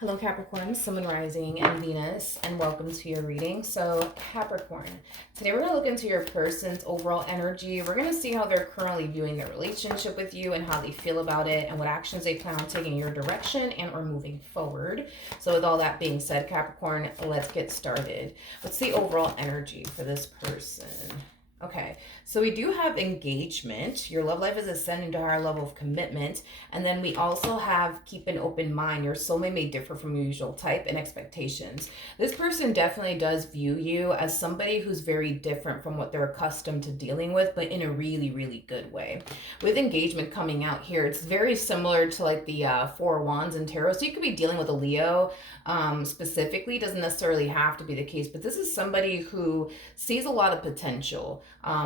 Hello, Capricorn, Sun, Moon, Rising, and Venus, and welcome to your reading. So, Capricorn, today we're going to look into your person's overall energy. We're going to see how they're currently viewing their relationship with you and how they feel about it and what actions they plan on taking in your direction and or moving forward. So, with all that being said, Capricorn, let's get started. What's the overall energy for this person? Okay, so we do have engagement. Your love life is ascending to a higher level of commitment. And then we also have keep an open mind. Your soulmate may differ from your usual type and expectations. This person definitely does view you as somebody who's very different from what they're accustomed to dealing with, but in a really, really good way. With engagement coming out here, it's very similar to like the Four of Wands in Tarot. So you could be dealing with a Leo specifically. Doesn't necessarily have to be the case, but this is somebody who sees a lot of potential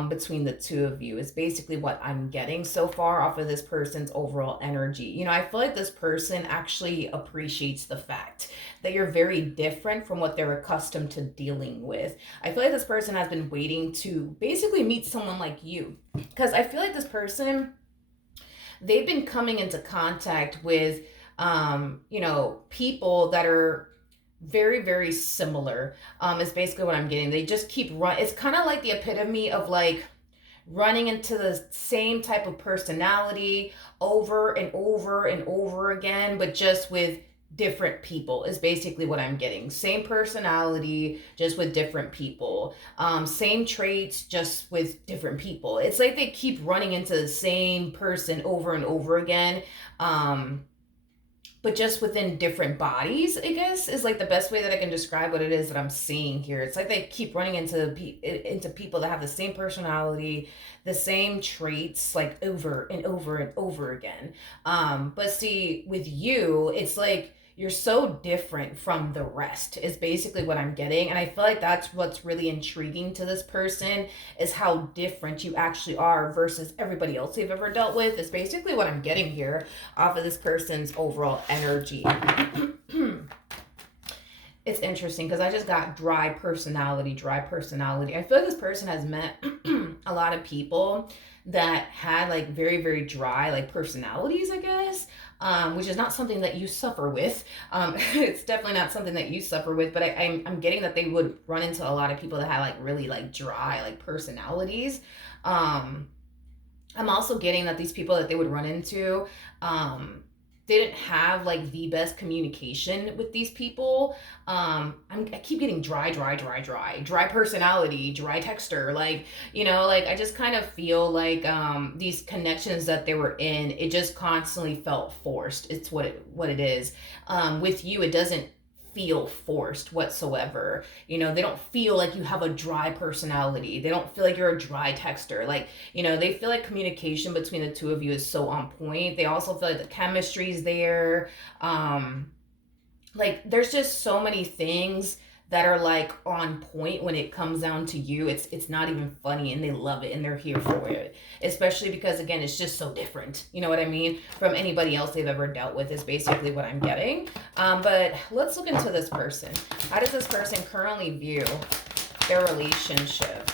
between the two of you is basically what I'm getting so far off of this person's overall energy. You know, I feel like this person actually appreciates the fact that you're very different from what they're accustomed to dealing with. I feel like this person has been waiting to basically meet someone like you, because I feel like this person, they've been coming into contact with people that are very, very similar, is basically what I'm getting. They just keep it's kind of like the epitome of like running into the same type of personality over and over and over again, but just with different people is basically what I'm getting. Same personality, just with different people. Same traits, just with different people. It's like they keep running into the same person over and over again. But just within different bodies, I guess, is like the best way that I can describe what it is that I'm seeing here. It's like they keep running into people that have the same personality, the same traits, like over and over and over again. But see, with you, it's like you're so different from the rest is basically what I'm getting. And I feel like that's what's really intriguing to this person, is how different you actually are versus everybody else they've ever dealt with, is basically what I'm getting here off of this person's overall energy. It's interesting because I just got dry personality. I feel like this person has met a lot of people that had like very, very dry like personalities, I guess. Which is not something that you suffer with. It's definitely not something that you suffer with, but I'm getting that they would run into a lot of people that had like really like dry like personalities. I'm also getting that these people that they would run into, they didn't have like the best communication with these people. I keep getting dry personality, dry texter. Like, like I just kind of feel like these connections that they were in, it just constantly felt forced. It's what it is. With you, it doesn't feel forced whatsoever. They don't feel like you have a dry personality. They don't feel like you're a dry texter. Like, they feel like communication between the two of you is so on point. They also feel like the chemistry is there. Like there's just so many things that are like on point when it comes down to you. It's not even funny, and they love it and they're here for it. Especially because again, it's just so different. You know what I mean? From anybody else they've ever dealt with is basically what I'm getting. But let's look into this person. How does this person currently view their relationship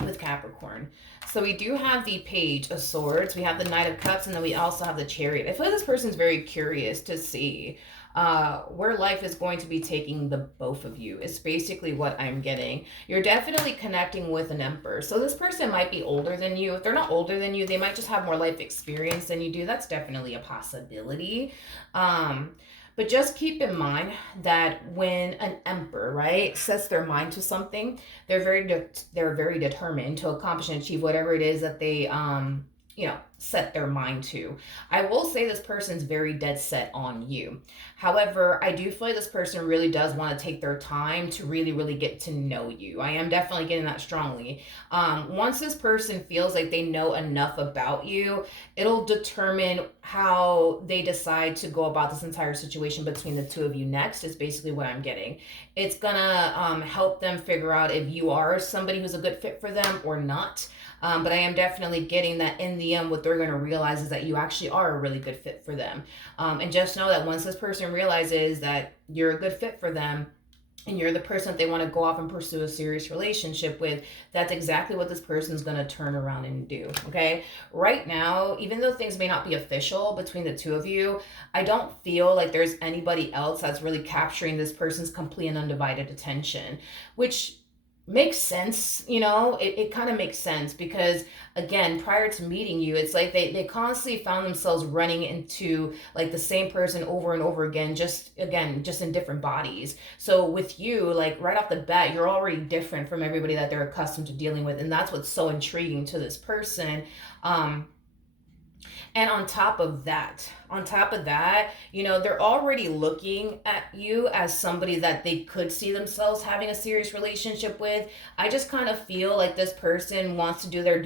with Capricorn? So we do have the Page of Swords, we have the Knight of Cups, and then we also have the Chariot. I feel like this person's very curious to see where life is going to be taking the both of you is basically what I'm getting. You're definitely connecting with an Emperor. So this person might be older than you. If they're not older than you, they might just have more life experience than you do. That's definitely a possibility. But just keep in mind that when an emperor, right, sets their mind to something, they're very determined to accomplish and achieve whatever it is that they set their mind to. I will say this person's very dead set on you. However, I do feel like this person really does want to take their time to really, really get to know you. I am definitely getting that strongly. Once this person feels like they know enough about you, it'll determine how they decide to go about this entire situation between the two of you next, is basically what I'm getting. It's gonna help them figure out if you are somebody who's a good fit for them or not. But I am definitely getting that in the end, what they're going to realize is that you actually are a really good fit for them. And just know that once this person realizes that you're a good fit for them, and you're the person that they want to go off and pursue a serious relationship with, that's exactly what this person's going to turn around and do. Okay. Right now, even though things may not be official between the two of you, I don't feel like there's anybody else that's really capturing this person's complete and undivided attention, which makes sense. It kind of makes sense because, again, prior to meeting you, it's like they constantly found themselves running into like the same person over and over again, just in different bodies. So with you, like right off the bat, you're already different from everybody that they're accustomed to dealing with, and that's what's so intriguing to this person. And on top of that, they're already looking at you as somebody that they could see themselves having a serious relationship with. I just kind of feel like this person wants to do their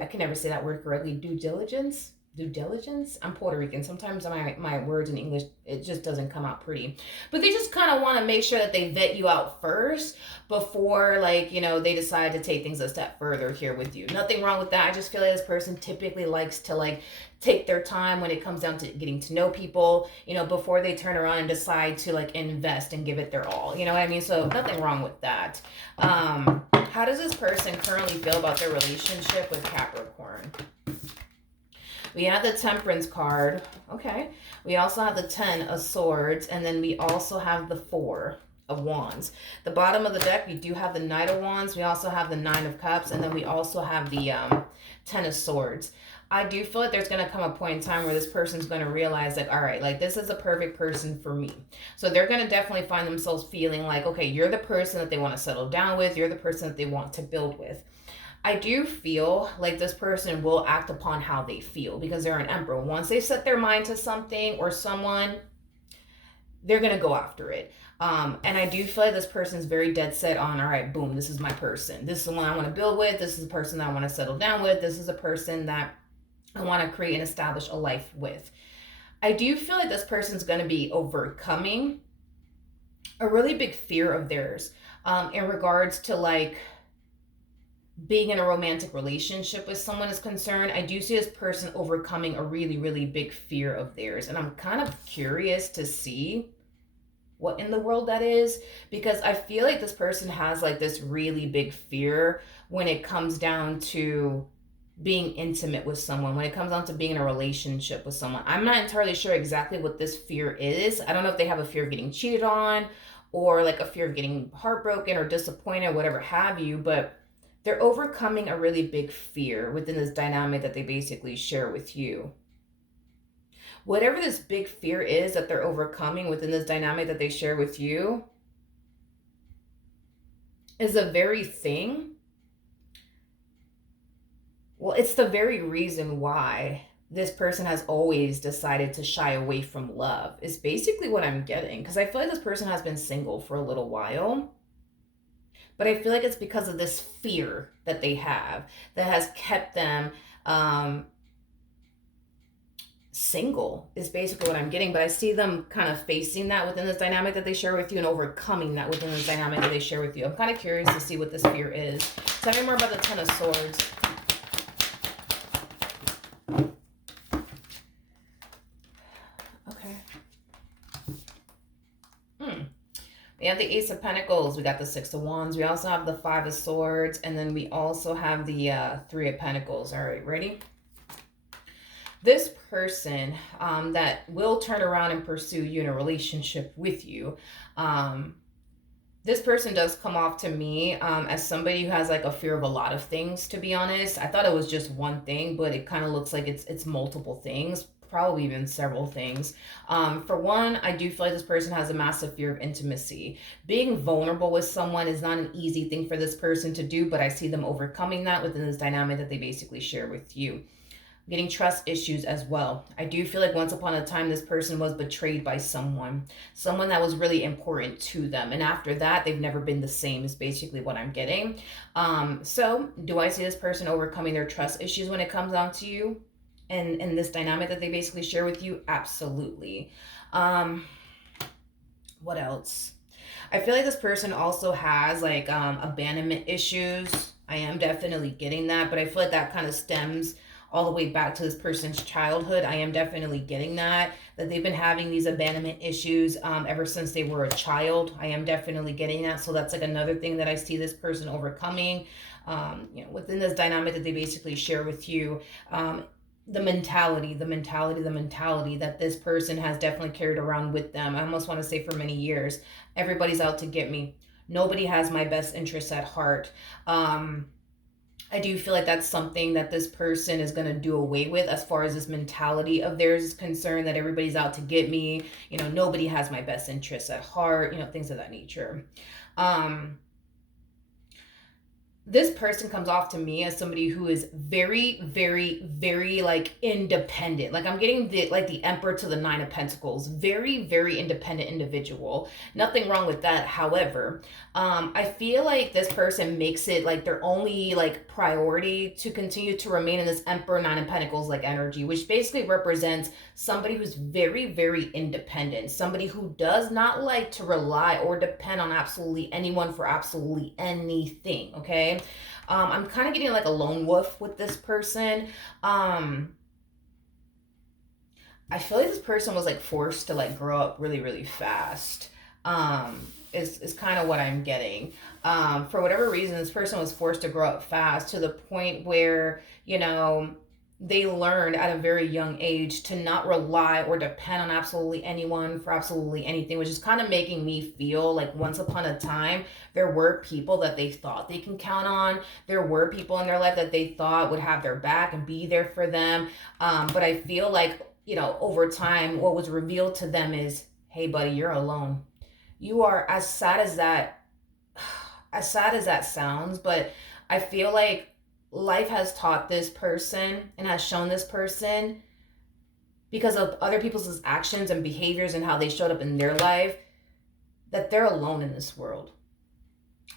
I can never say that word correctly, due diligence. Due diligence. I'm Puerto Rican. Sometimes my words in English, it just doesn't come out pretty. But they just kind of want to make sure that they vet you out first before, like, they decide to take things a step further here with you. Nothing wrong with that. I just feel like this person typically likes to like take their time when it comes down to getting to know people, before they turn around and decide to like invest and give it their all. You know what I mean? So nothing wrong with that. How does this person currently feel about their relationship with Capricorn? We have the Temperance card. Okay. We also have the 10 of Swords. And then we also have the 4 of Wands. The bottom of the deck, we do have the Knight of Wands. We also have the 9 of Cups. And then we also have the 10 of Swords. I do feel like there's going to come a point in time where this person's going to realize like, all right, like this is the perfect person for me. So they're going to definitely find themselves feeling like, okay, you're the person that they want to settle down with. You're the person that they want to build with. I do feel like this person will act upon how they feel because they're an Emperor. Once they set their mind to something or someone, they're going to go after it. And I do feel like this person's very dead set on, all right, boom, this is my person. This is the one I want to build with. This is the person that I want to settle down with. This is a person that I want to create and establish a life with. I do feel like this person's going to be overcoming a really big fear of theirs in regards to like being in a romantic relationship with someone is concerned. I do see this person overcoming a really, really big fear of theirs. And I'm kind of curious to see what in the world that is, because I feel like this person has like this really big fear when it comes down to being intimate with someone, when it comes down to being in a relationship with someone. I'm not entirely sure exactly what this fear is. I don't know if they have a fear of getting cheated on or like a fear of getting heartbroken or disappointed or whatever have you, but they're overcoming a really big fear within this dynamic that they basically share with you. Whatever this big fear is that they're overcoming within this dynamic that they share with you is the very thing. Well, it's the very reason why this person has always decided to shy away from love, is basically what I'm getting. Because I feel like this person has been single for a little while. But I feel like it's because of this fear that they have that has kept them single, is basically what I'm getting. But I see them kind of facing that within this dynamic that they share with you and overcoming that within this dynamic that they share with you. I'm kind of curious to see what this fear is. Tell me more about the 10 of Swords. We have the Ace of Pentacles. We got the 6 of Wands. We also have the 5 of Swords. And then we also have the 3 of Pentacles. All right, ready? This person that will turn around and pursue you in a relationship with you, this person does come off to me as somebody who has like a fear of a lot of things, to be honest. I thought it was just one thing, but it kind of looks like it's multiple things. Probably even several things. For one, I do feel like this person has a massive fear of intimacy. Being vulnerable with someone is not an easy thing for this person to do, but I see them overcoming that within this dynamic that they basically share with you. Getting trust issues as well. I do feel like once upon a time, this person was betrayed by someone that was really important to them. And after that, they've never been the same, is basically what I'm getting. So do I see this person overcoming their trust issues when it comes down to you? And this dynamic that they basically share with you? Absolutely. What else? I feel like this person also has like abandonment issues. I am definitely getting that, but I feel like that kind of stems all the way back to this person's childhood. I am definitely getting that they've been having these abandonment issues ever since they were a child. I am definitely getting that. So that's like another thing that I see this person overcoming. Within this dynamic that they basically share with you, the mentality that this person has definitely carried around with them. I almost want to say for many years, everybody's out to get me. Nobody has my best interests at heart. I do feel like that's something that this person is going to do away with as far as this mentality of theirs is concerned, that everybody's out to get me. Nobody has my best interests at heart, things of that nature. Um, this person comes off to me as somebody who is very, very, very like independent. Like I'm getting the Emperor to the Nine of Pentacles. Very, very independent individual. Nothing wrong with that. However, I feel like this person makes it like their only like priority to continue to remain in this Emperor Nine of Pentacles like energy, which basically represents somebody who's very, very independent, somebody who does not like to rely or depend on absolutely anyone for absolutely anything. Okay. I'm kind of getting like a lone wolf with this person. I feel like this person was like forced to like grow up really, really fast. Is kind of what I'm getting. For whatever reason, this person was forced to grow up fast to the point where, they learned at a very young age to not rely or depend on absolutely anyone for absolutely anything, which is kind of making me feel like once upon a time, there were people that they thought they can count on. There were people in their life that they thought would have their back and be there for them. But I feel like, over time, what was revealed to them is, hey, buddy, you're alone. You are, as sad as that sounds, but I feel like life has taught this person and has shown this person, because of other people's actions and behaviors and how they showed up in their life, that they're alone in this world.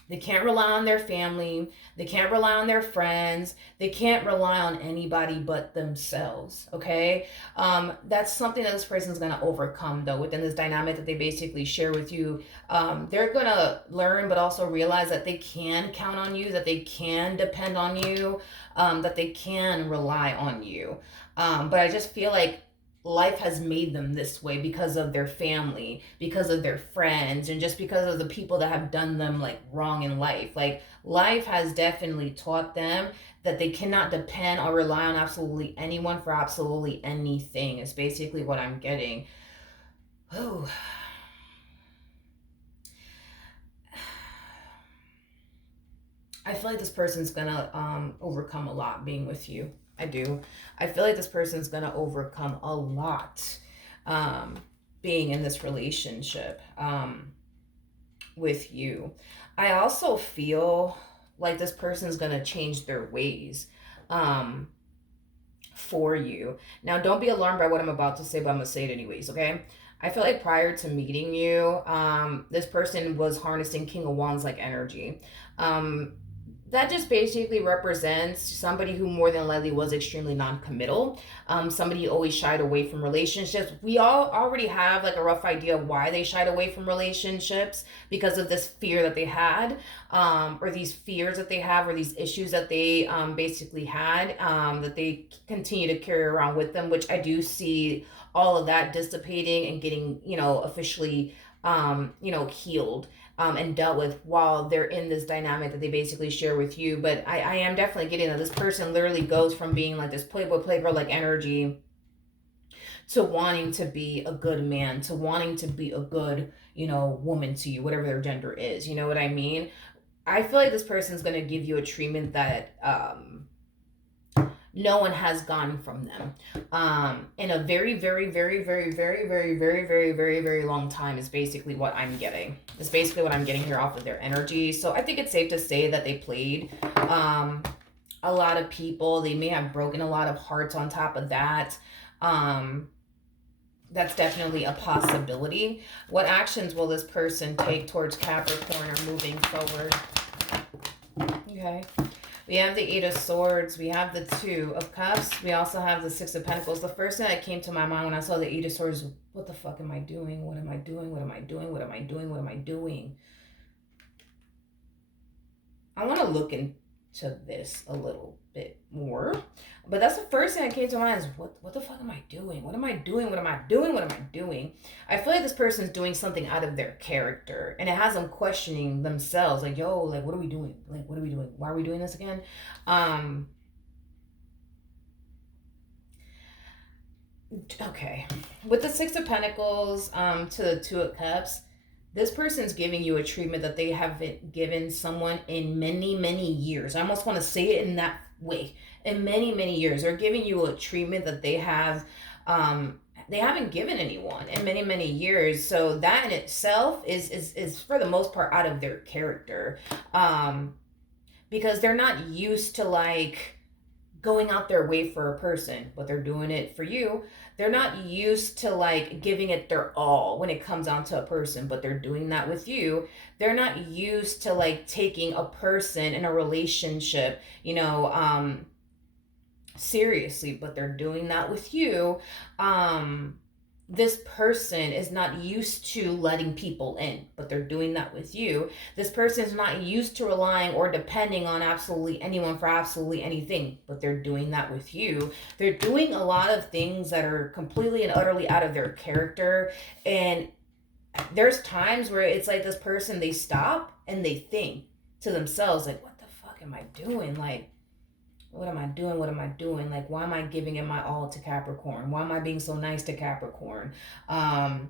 They can't rely on their family. They can't rely on their friends. They can't rely on anybody but themselves. Okay. That's something that this person is going to overcome, though, within this dynamic that they basically share with you. They're going to learn, but also realize that they can count on you, that they can depend on you, that they can rely on you. But I just feel like life has made them this way because of their family, because of their friends, and just because of the people that have done them like wrong in life. Like life has definitely taught them that they cannot depend or rely on absolutely anyone for absolutely anything, is basically what I'm getting. Oh. I feel like this person's gonna overcome a lot being with you. I do. I feel like this person's gonna overcome a lot being in this relationship with you. I also feel like this person's gonna change their ways for you. Now, don't be alarmed by what I'm about to say, but I'm gonna say it anyways. Okay. I feel like prior to meeting you, this person was harnessing King of Wands like energy. That just basically represents somebody who more than likely was extremely non-committal, somebody who always shied away from relationships. We all already have like a rough idea of why they shied away from relationships, because of this fear that they had, or these fears that they have, or these issues that they basically had, that they continue to carry around with them, which I do see all of that dissipating and getting, officially, healed, and dealt with while they're in this dynamic that they basically share with you. But I am definitely getting that this person literally goes from being like this playboy, playgirl like energy to wanting to be a good man, to wanting to be a good, woman to you, whatever their gender is. You know what I mean? I feel like this person's going to give you a treatment that, no one has gotten from them in a very, very, very, very, very, very, very, very, very, very long time, is basically what I'm getting. It's basically what I'm getting here off of their energy. So I think it's safe to say that they played a lot of people. They may have broken a lot of hearts on top of that. That's definitely a possibility. What actions will this person take towards Capricorn or moving forward? Okay. We have the Eight of Swords. We have the Two of Cups. We also have the Six of Pentacles. The first thing that came to my mind when I saw the Eight of Swords, what the fuck am I doing? What am I doing? What am I doing? What am I doing? What am I doing? I want to look into this a little bit more. But that's the first thing that came to mind is what the fuck am I doing? What am I doing? What am I doing? What am I doing? I feel like this person's doing something out of their character, and it has them questioning themselves, like, yo, like what are we doing? Like what are we doing? Why are we doing this again? Um okay. With the Six of Pentacles to the Two of Cups, this person's giving you a treatment that they haven't given someone in many, many years. I almost want to say it in that way. In many, many years. They're giving you a treatment that they haven't given anyone in many, many years. So that in itself is for the most part out of their character. Because they're not used to like going out their way for a person, but they're doing it for you. They're not used to like giving it their all when it comes down to a person, but they're doing that with you. They're not used to like taking a person in a relationship, seriously, but they're doing that with you. This person is not used to letting people in, but they're doing that with you. This person is not used to relying or depending on absolutely anyone for absolutely anything, but they're doing that with you. They're doing a lot of things that are completely and utterly out of their character. And there's times where it's like this person, they stop and they think to themselves, like, what the fuck am I doing? Like, what am I doing? What am I doing? Like, why am I giving it my all to Capricorn? Why am I being so nice to Capricorn? Why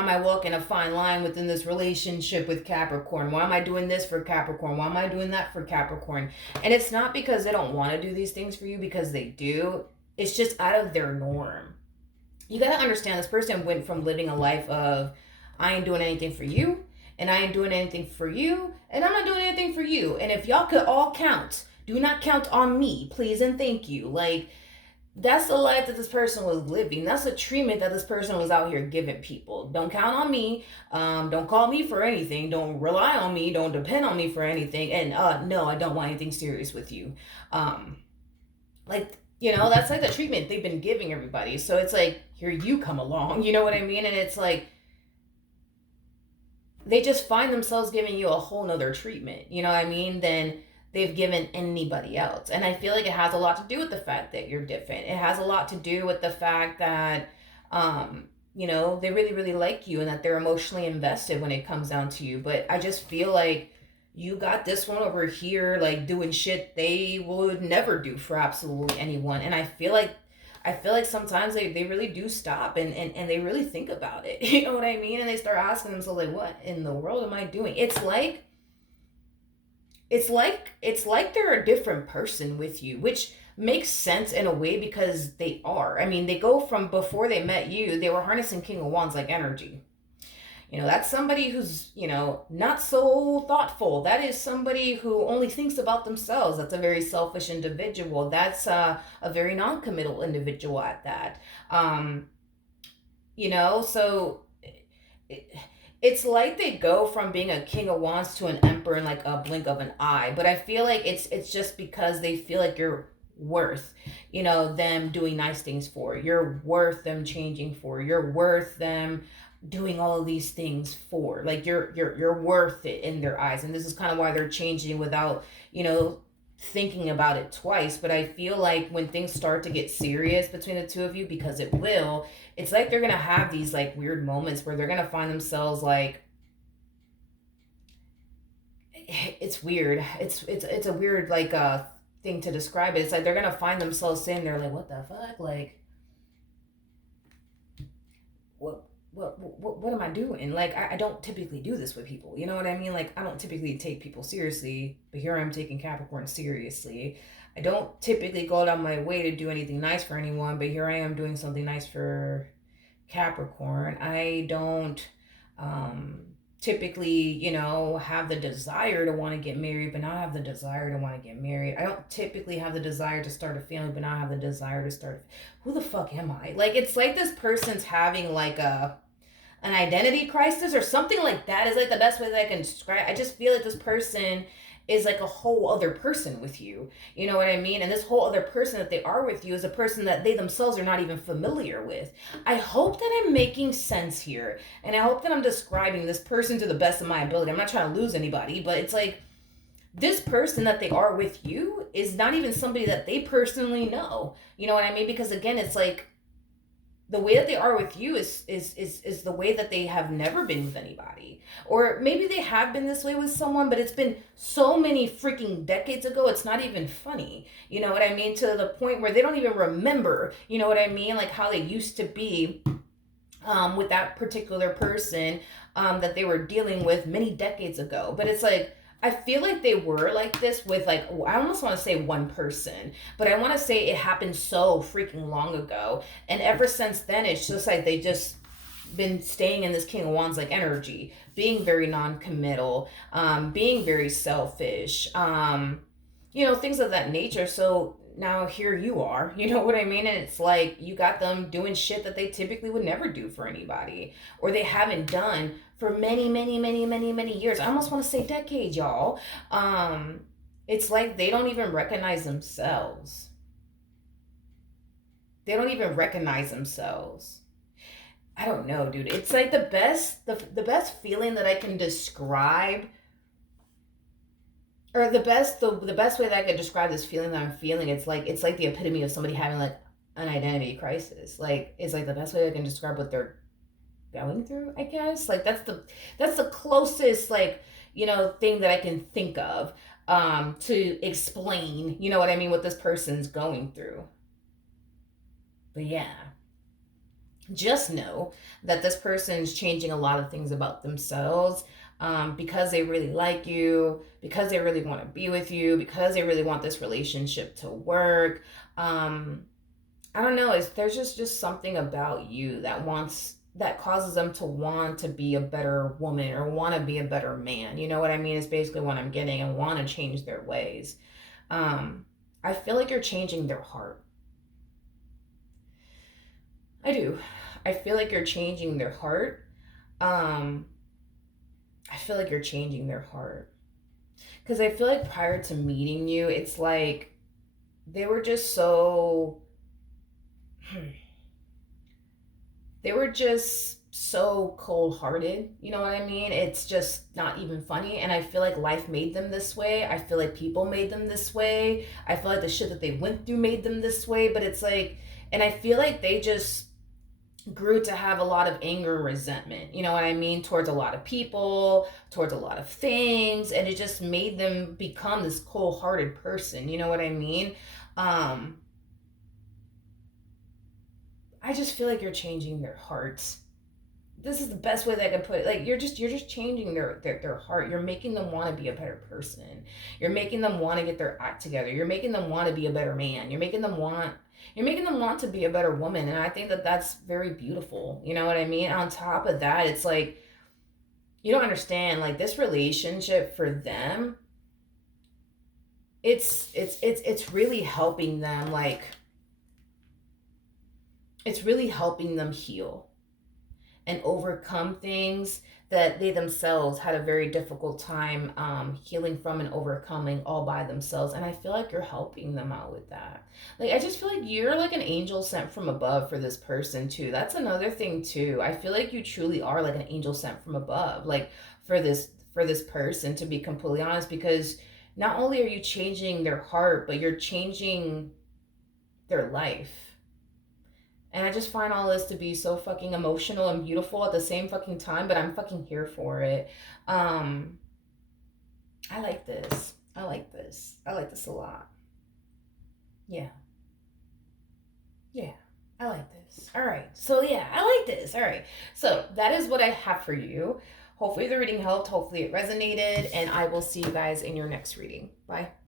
am I walking a fine line within this relationship with Capricorn? Why am I doing this for Capricorn? Why am I doing that for Capricorn? And it's not because they don't want to do these things for you, because they do. It's just out of their norm. You got to understand, this person went from living a life of, I ain't doing anything for you, and I ain't doing anything for you, and I'm not doing anything for you. And if y'all could all count, do not count on me, please and thank you. Like, that's the life that this person was living. That's the treatment that this person was out here giving people. Don't count on me. Don't call me for anything. Don't rely on me. Don't depend on me for anything. And no, I don't want anything serious with you. That's like the treatment they've been giving everybody. So it's like, here you come along. You know what I mean? And it's like, they just find themselves giving you a whole nother treatment. You know what I mean? Than they've given anybody else. And I feel like it has a lot to do with the fact that you're different. It has a lot to do with the fact that, they really, really like you and that they're emotionally invested when it comes down to you. But I just feel like you got this one over here, like doing shit they would never do for absolutely anyone. And I feel like sometimes they really do stop and they really think about it. You know what I mean? And they start asking themselves, like, what in the world am I doing? It's like they're a different person with you, which makes sense in a way because they are. I mean, they go from before they met you, they were harnessing King of Wands like energy. That's somebody who's, not so thoughtful. That is somebody who only thinks about themselves. That's a very selfish individual. That's a very non-committal individual at that. So it's like they go from being a King of Wands to an Emperor in like a blink of an eye. But I feel like it's just because they feel like you're worth, them doing nice things for. You're worth them changing for. You're worth them doing all of these things for. Like you're worth it in their eyes. And this is kind of why they're changing without, thinking about it twice. But I feel like when things start to get serious between the two of you, because it will, it's like they're gonna have these like weird moments where they're gonna find themselves like, it's weird. It's a weird like thing to describe it. It's like they're gonna find themselves sitting there like, what the fuck? Like, what am I doing? Like, I don't typically do this with people. You know what I mean? Like, I don't typically take people seriously, but here I'm taking Capricorn seriously. I don't typically go out my way to do anything nice for anyone, but here I am doing something nice for Capricorn. I don't typically, have the desire to want to get married, but not have the desire to want to get married. I don't typically have the desire to start a family, but not have the desire to start. Who the fuck am I? Like, it's like this person's having like an identity crisis or something like that is like the best way that I can describe. I just feel like this person is like a whole other person with you. You know what I mean? And this whole other person that they are with you is a person that they themselves are not even familiar with. I hope that I'm making sense here. And I hope that I'm describing this person to the best of my ability. I'm not trying to lose anybody, but it's like this person that they are with you is not even somebody that they personally know. You know what I mean? Because again, it's like the way that they are with you is the way that they have never been with anybody. Or maybe they have been this way with someone, but it's been so many freaking decades ago, it's not even funny. You know what I mean? To the point where they don't even remember, you know what I mean? Like how they used to be with that particular person that they were dealing with many decades ago. But it's like, I feel like they were like this with like, I almost want to say one person, but I want to say it happened so freaking long ago. And ever since then, it's just like they just been staying in this King of Wands like energy, being very non-committal, being very selfish, things of that nature. So now here you are, you know what I mean? And it's like you got them doing shit that they typically would never do for anybody, or they haven't done for many, many, many, many, many years. I almost want to say decades, y'all. It's like they don't even recognize themselves. They don't even recognize themselves. I don't know, dude. It's like the best feeling that I can describe, or the best way that I could describe this feeling that I'm feeling. It's like the epitome of somebody having like an identity crisis. Like it's like the best way I can describe what they're going through, I guess. Like that's the closest like, thing that I can think of to explain, you know what I mean, what this person's going through. But yeah, just know that this person's changing a lot of things about themselves, because they really like you, because they really want to be with you, because they really want this relationship to work. I don't know. There's just something about you that causes them to want to be a better woman or want to be a better man. You know what I mean? It's basically what I'm getting, and want to change their ways. I feel like you're changing their heart. I do. I feel like you're changing their heart. Um, I feel like you're changing their heart. Because I feel like prior to meeting you, it's like they were just so. They were just so cold hearted. You know what I mean? It's just not even funny. And I feel like life made them this way. I feel like people made them this way. I feel like the shit that they went through made them this way. But it's like, and I feel like they just grew to have a lot of anger and resentment, you know what I mean, towards a lot of people, towards a lot of things, and it just made them become this cold-hearted person, you know what I mean? um I just feel like you're changing their hearts. This is the best way that I can put it. Like you're just changing their heart. You're making them want to be a better person. You're making them want to get their act together. You're making them want to be a better man. You're making them want to be a better woman. And I think that that's very beautiful. You know what I mean? On top of that, it's like you don't understand, like this relationship for them, it's really helping them, like it's really helping them heal and overcome things that they themselves had a very difficult time healing from and overcoming all by themselves. And I feel like you're helping them out with that. Like, I just feel like you're like an angel sent from above for this person, too. That's another thing, too. I feel like you truly are like an angel sent from above, like for this person, to be completely honest, because not only are you changing their heart, but you're changing their life. And I just find all this to be so fucking emotional and beautiful at the same fucking time, but I'm fucking here for it. Um, I like this. I like this. I like this a lot. Yeah. Yeah. I like this. All right. So, yeah, I like this. All right. So, that is what I have for you. Hopefully, the reading helped. Hopefully, it resonated. And I will see you guys in your next reading. Bye.